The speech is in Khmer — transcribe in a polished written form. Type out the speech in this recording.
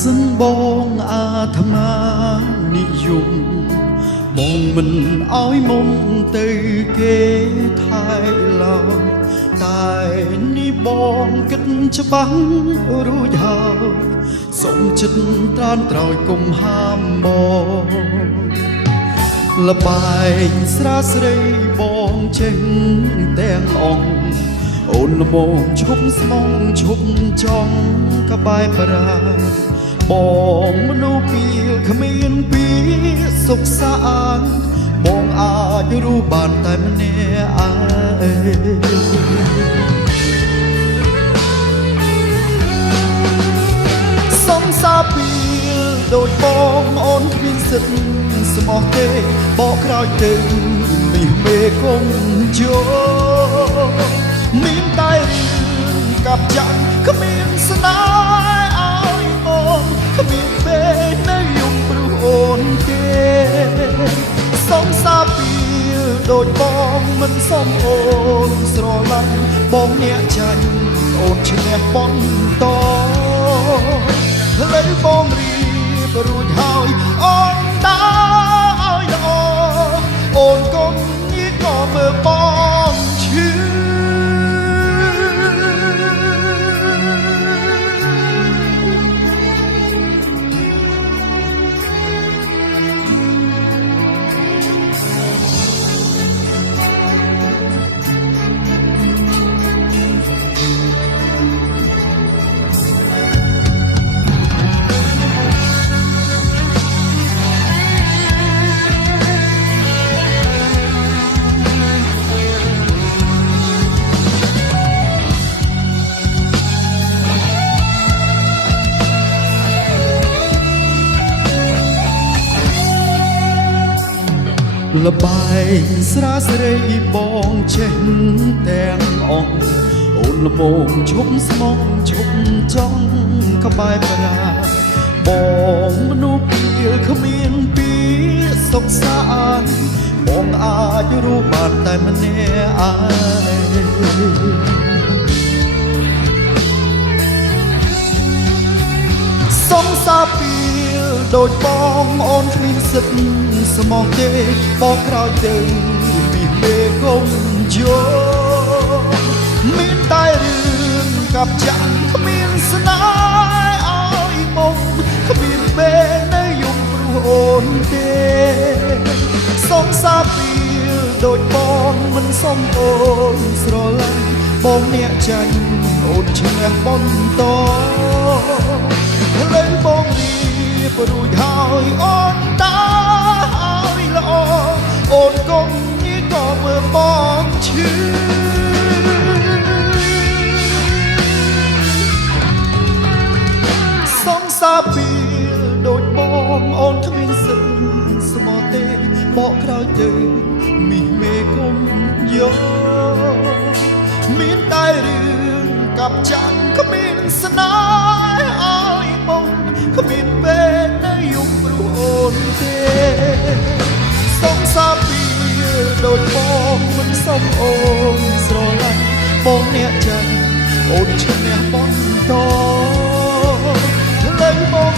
សិនបងអាត្មានិយមបងមិនអោយមុំទៅគេថែឡើយតែនេះបងគិតច្បាស់រួចហើយសុំចិត្តត្រានត្រោយកុំហាមបងលបែងស្រាស្រីបងចេញទាំងអង្គអូនល្មមឈប់ស្មងឈប់ចង់ក្បែរប្រាបងមនុស្សពីគ្មានពីសុខសាន្តបងអាចรู้បានតែម្នាក់ឯងសុំសាពីដូចបងអូនគ្មានសិទ្ធស្មោះទេបកក្រោយទៅមាសមេគុំយោមានតែរឿងកាប់ចាក់គ្មានស្នេហ៍ឲ្យអូនគ្មានពេលនៅយំព្រោះអូនទេសុំសាពីដូចបងមិនសុំអូនស្រឡាញ់បងអ្នកចាញ់អូនឈ្នះបន្តលើបងរៀបរួចហើយអូនដើរឲ្យល្អអូនកុំញៀកក៏មើលបងឈឺលបែងស្រាស្រីបងចេះទាំងអង្គអូនល្មមឈប់ស្មងឈប់ចង់ក្បែរប្រាបងមនុស្សពីគ្មានពីសុខសាន្តបងអាចรู้បានតែម្នាក់ឯងសុំសាពីដូចបងអូនគ្មានសិទ្ធស្មោះទេបកក្រោយទៅមាសមេគុំយោមានតែរឿងកាប់ចាក់គ្មានស្នេហ៍ឲ្យមុំគ្មានពេលនៅយំព្រោះអូនទេសុំសាពីដូចបងមិនសុំអូនស្រឡាញ់បងអ្នកចាញ់អូនឈ្នះបន្តលើបងរៀបរួចហើយអូនដើរឲ្យល្អអូនកុំញៀកក៏មើលបងឈឺសុំសាពីដូចបងអូនគ្មានសិទ្ធស្មោះទេបកក្រោយទៅមាសមេគុំយោមានតែរឿងកាប់ចាក់គ្មានស្នេហ៍ឲ្យបងគ្មានពេលនៅយំព្រោះអូនទេសុំសាពីដូចបងមិនសុំអូនស្រឡាញ់បងអ្នកចាញ់អូនឈ្នះបន្តលើបង